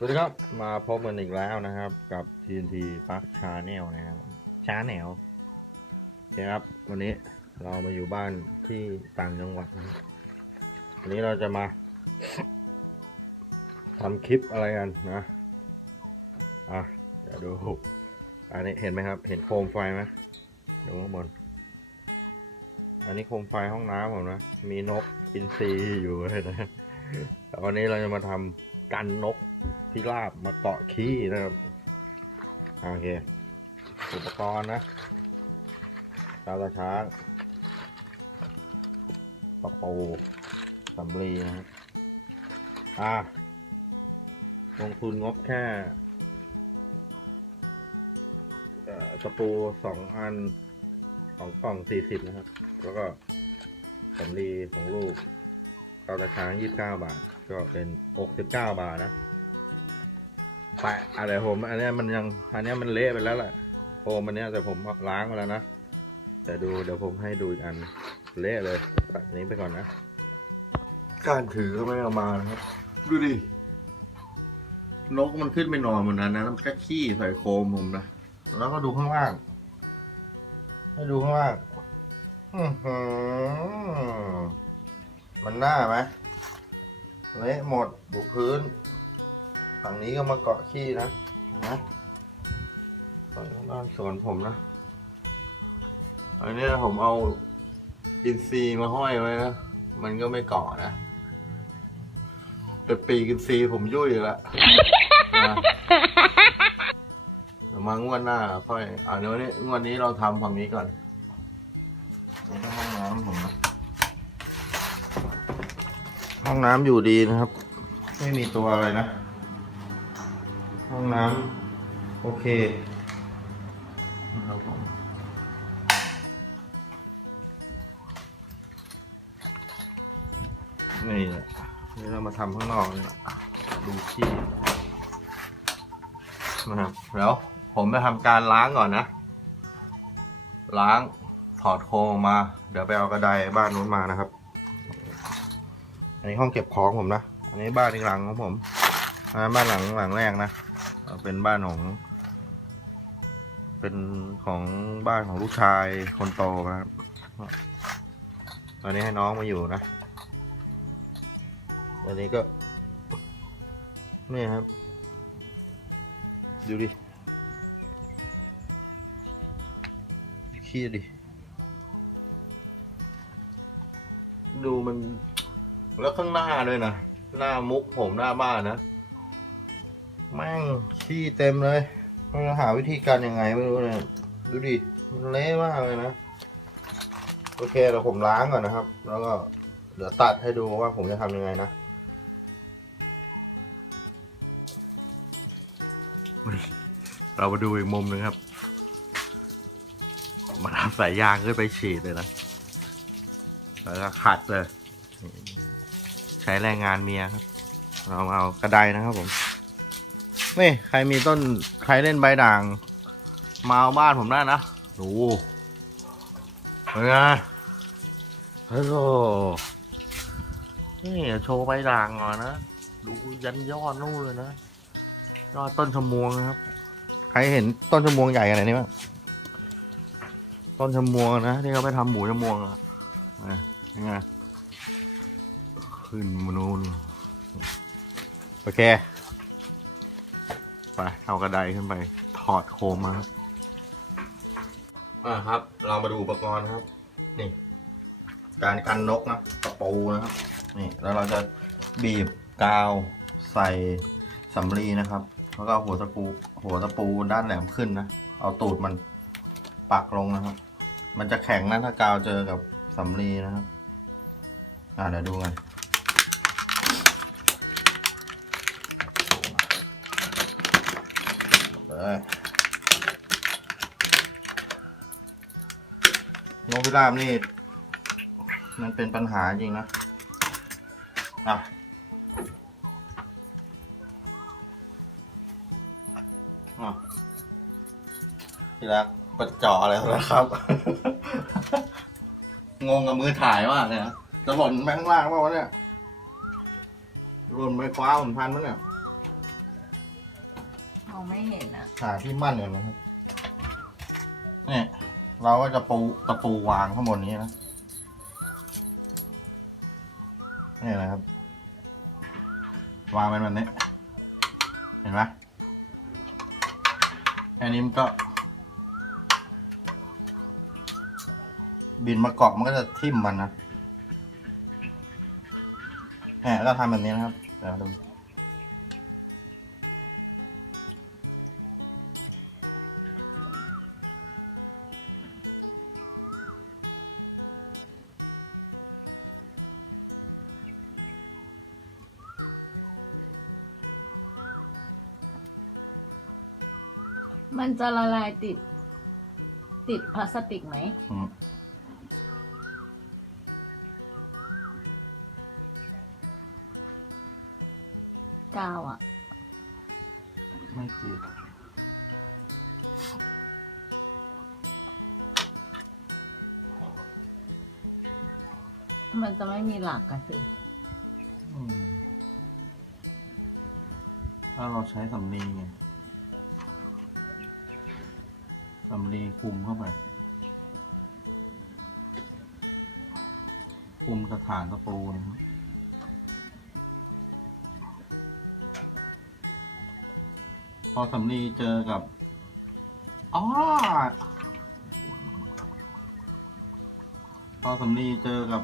สวัสดีครับ มาพบกันอีกแล้วนะครับ กับ TNT Park Channel นะครับชาแนลโอเคครับ วันนี้เรามาอยู่บ้านที่ต่างจังหวัดนะวันนี้เราจะมาทำคลิปอะไรกันนะอะเดี๋ยวดูอันนี้เห็นไหมครับ เห็นโคมไฟไหมดูข้างบน อันนี้โคมไฟห้องน้ำผมนะ มีนกอินทรีอยู่เลยนะแต่วันนี้เราจะมาทำกันนก พิราบมาเกาะขี้นะครับโอเค อุปกรณ์นะตาตาช้างตะปูสำลีนะครับอ่าลงทุนงบแค่เอ่อตะปูสองอันสองกล่องสี่สิบนะครับ แล้วก็สำลีของลูกตาตาช้างยี่สิบเก้าบาท ก็เป็นหกสิบเก้าบาทนะ แปะอะไรผม อันนี้มันยัง อันนี้มันเละไปแล้วแหละโฟมอันนี้แต่ผมล้างมาแล้วนะ แต่ดูเดี๋ยวผมให้ดูอีกอัน เละเลยตัดนี้ไปก่อนนะ การถือก็ไม่เอามานะครับ ดูดิ นกมันขึ้นไปนอนบนนั้นนะแล้วมันก็ขี้ใส่โคมผมนะ แล้วก็ดูข้างล่าง ให้ดูข้างล่างมันหน้าไหมเละหมดบุพื้น ฝั่งนี้ก็มาเกาะขี้นะเห็นะฝั่งบ้านสวนผมนะอันนี้ผมเอาอินซีย์มาห้อยไว้นะ มันก็ไม่เกาะนะ แต่ปีกอินซีย์ผมยุ่ยละนะเดี๋ยวมางวดหน้าค่อยอ่าเดี๋ยววันนี้งวดนี้เราทำฝั่งนี้ก่อนนี่ก็ห้องน้ำผมนะห้องน้ำอยู่ดีนะครับ ไม่มีตัวอะไรนะ ห้องน้ำโอเคนะครับผมนี่แหละนี่เรามาทำข้างนอกนี่แหละดูขี้นะครับแล้วผมไปทำการล้างก่อนนะ ล้างถอดโครงออกมา เดี๋ยวไปเอากระไดบ้านนู้นมานะครับ อันนี้ห้องเก็บของผมนะ อันนี้บ้านอีกหลังของผมบ้านหลังหลังแรกนะ เป็นบ้านของ เป็นของบ้านของลูกชายคนโตครับตอนนี้ให้น้องมาอยู่นะอันนี้ก็นี่ครับ ดูดิขี้ดิ ดูมัน แล้วข้างหน้าด้วยนะ หน้ามุกผมหน้าบ้านนะ แม่งขี้เต็มเลยไม่รู้หาวิธีการยังไงไม่รู้เนี่ยดูดิมันเละมากเลยนะโอเคเดี๋ยวผมล้างก่อนนะครับ แล้วก็เดี๋ยวตัดให้ดูว่าผมจะทำยังไงนะเรามาดูอีกมุมหนึงครับมาทำสายยางขึ้นไปฉีดเลยนะ แล้วก็ขัดเลย ใช้แรงงานเมียครับ เรามาเอากระไดนะครับผม นี่ใครมีต้นใครเล่นใบด่าง มาเอาบ้านผมได้นะดูเป็นไงฮัลโหลนี่โชว์ใบด่างหน่อยนะดูยันยอดนู่นเลยนะยอดต้นชะมวงนะครับ ใครเห็นต้นชะมวงใหญ่ขนาดนี้บ้างต้นชะมวงนะที่เขาไปทำหมูชะมวงอะอะยังไงขึ้นมานูนโอเค ไปเอากระไดขึ้นไป ถอดโคมมาครับอ่าครับ เรามาดูอุปกรณ์ครับ นี่ การกันนกนะตะปูนะครับ นี่แล้วเราจะบีบกาวใส่สำลีนะครับ แล้วก็เอาหัวตะปู หัวตะปูด้านแหลมขึ้นนะ เอาตูดมันปักลงนะครับ มันจะแข็งนะถ้ากาวเจอกับสำลีนะครับ อ่าเดี๋ยวดูกัน เลย นกพิราบนี่ มันเป็นปัญหาจริงนะ อะอะที่รักปัดจาะอะไรนะครับ งงกับมือถ่ายมากเลยนะจะหล่นแบงค์ล่างเปล่าวะเนี่ยหล่นไปคว้าผมทันมั้ยเนี่ย องไม่เห็นอะ หาที่มั่นก่อนนะครับ เนี่ย เราก็จะปูตะปูวางข้างบนนี้นะนี่นะครับ วางเป็นแบบนี้ เห็นไหมอันนี้มันก็ บินมาเกาะมันก็จะทิ่มมันนะเนี่ยก็ทำแบบนี้นะครับเดี๋ยวดู มันจะละลายติด ติดพลาสติกไหม อืมกาวอะไม่ติดมันจะไม่มีหลักอะสิ อืมถ้าเราใช้สำลีไง สำลีคุมเข้าไปคุมกระถางตะปูนะครับพอสำลีเจอกับอ๋อพอสำลีเจอกับ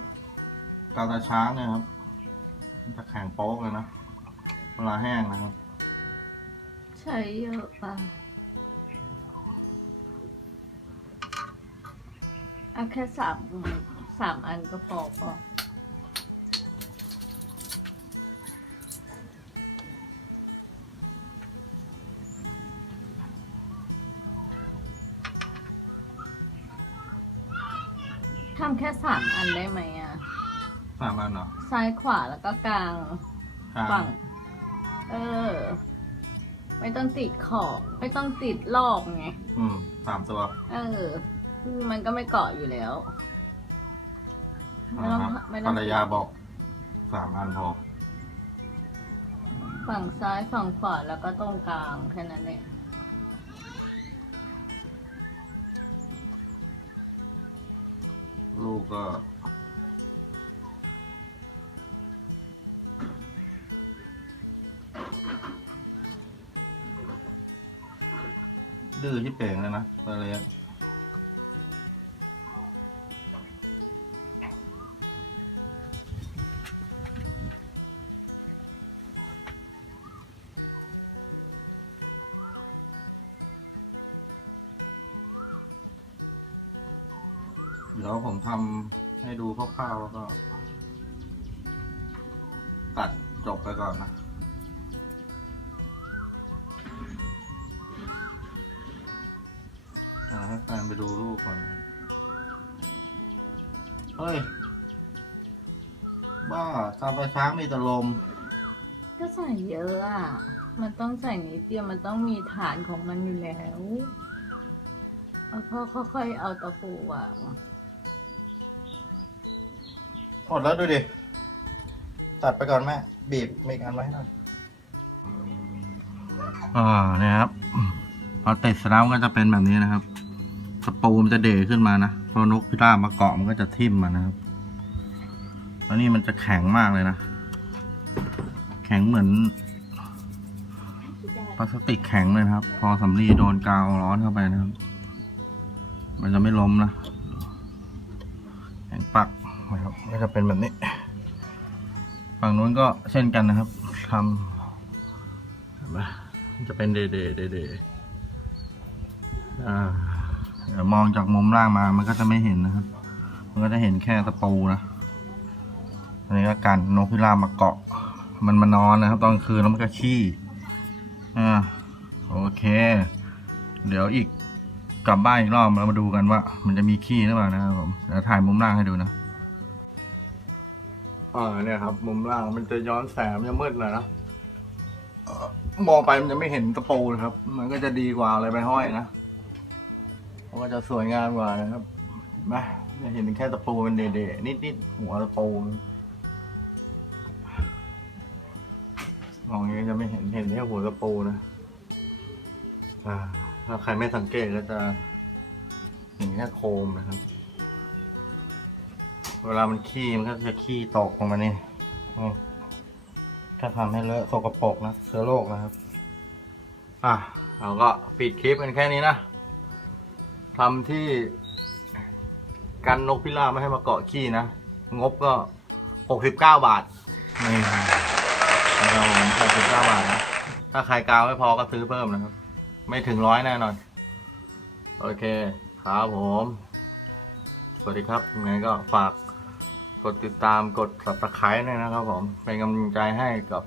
กาตาช้างนี่ยครับ จะแข็งโป๊กเลยนะ เวลาแห้งนะครับ ใช้เยอะป่ เอาแค่สามสามอันก็พอป่ะทำแค่สามอันได้ไหมอะ สามอันเหรอซ้ายขวาแล้วก็กลางกลางฝั่ง เออ ไม่ต้องติดขอบ ไม่ต้องติดรอบไง อืมสามตัว เออ มันก็ไม่เกาะอยู่แล้ว ไม่นะต้องครับไม่ต้ภองรรยาบอกสามอันพอฝั่งซ้ายฝั่งขวาแล้วก็ตรงกลางแค่นั้นเองลูกก็ ดื้อที่เป่งเลยนะตอนเล็ เดี๋ยวผมทำให้ดูคร่าวๆแล้วก็ ตัดจบไปก่อนนะให้แฟนไปดูลูกก่อน เฮ้ย บ้าซาปาช้างมีแต่ลม ก็ใส่เยอะอะ มันต้องใส่นิดเดียวมันต้องมีฐานของมันอยู่แล้ว เอาพอค่อยๆเอาตะปูวาง หมดแล้วดูดิ ตัดไปก่อนแม่ บีบมีการไว้ให้หน่อย อ่าเนี่ยครับพอติดเสร็จแล้วก็จะเป็นแบบนี้นะครับตะปูมันจะเดะขึ้นมานะพอนกพิราบมาเกาะมันก็จะทิ่มมันนะครับแล้วนี่มันจะแข็งมากเลยนะ แข็งเหมือนพลาสติกแข็งเลยครับ พอสำลีโดนกาวร้อนเข้าไปนะครับ มันจะไม่ล้มนะ แข็งปัก นะครับก็จะเป็นแบบนี้ ฝั่งนู้นก็เช่นกันนะครับทำเห็นไหมมันจะเป็นเดเดเดเดอ่าเดี๋ยวมองจากมุมล่างมามันก็จะไม่เห็นนะครับ มันก็จะเห็นแค่ตะปูนะอันนี้ก็กันนกพิราบมาเกาะ มันมานอนนะครับ ตอนคืนแล้วมันก็ขี้อ่าโอเค เดี๋ยวอีกกลับบ้านอีกรอบเรามาดูกันว่า มันจะมีขี้หรือเปล่านะครับผมเดี๋ยวถ่ายมุมล่างให้ดูนะ อ่าเนี่ยครับ มุมล่างมันจะย้อนแสงมันจะมืดหน่อยนะมองไปมันจะไม่เห็นตะปูนะครับ มันก็จะดีกว่าอะไรไปห้อยนะมันก็จะสวยงามกว่านะครับไหมจะเห็นแค่ตะปูเป็นเด่ๆนิดๆหัวตะปูมองอย่างนี้จะไม่เห็นเห็นแค่หัวตะปูนะอ่าถ้าใครไม่สังเกตก็จะเห็นแค่โคมนะครับ เวลามันขี้มันก็จะขี้ตกลงมานี่ถ้าทำให้เลอะสกปรกนะเชื้อโรคนะครับ อะเราก็ปิดคลิปกันแค่นี้นะทำที่กันนกพิราบไม่ให้มาเกาะขี้นะ งบก็หกสิบเก้าบาทนี่ครับเราหกสิบเก้าบาทนะ ถ้าใครกาวไม่พอก็ซื้อเพิ่มนะครับ ไม่ถึงร้อยแน่นอน โอเค ครับผม สวัสดีครับยังไงก็ฝาก กดติดตามกด subscribe ด้วยนะครับผมเป็นกำลังใจให้กับ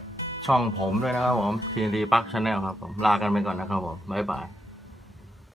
ช่องผมด้วยนะครับผมทีนีปักชาแนลครับผม ลากันไปก่อนนะครับผม บ๊ายบาย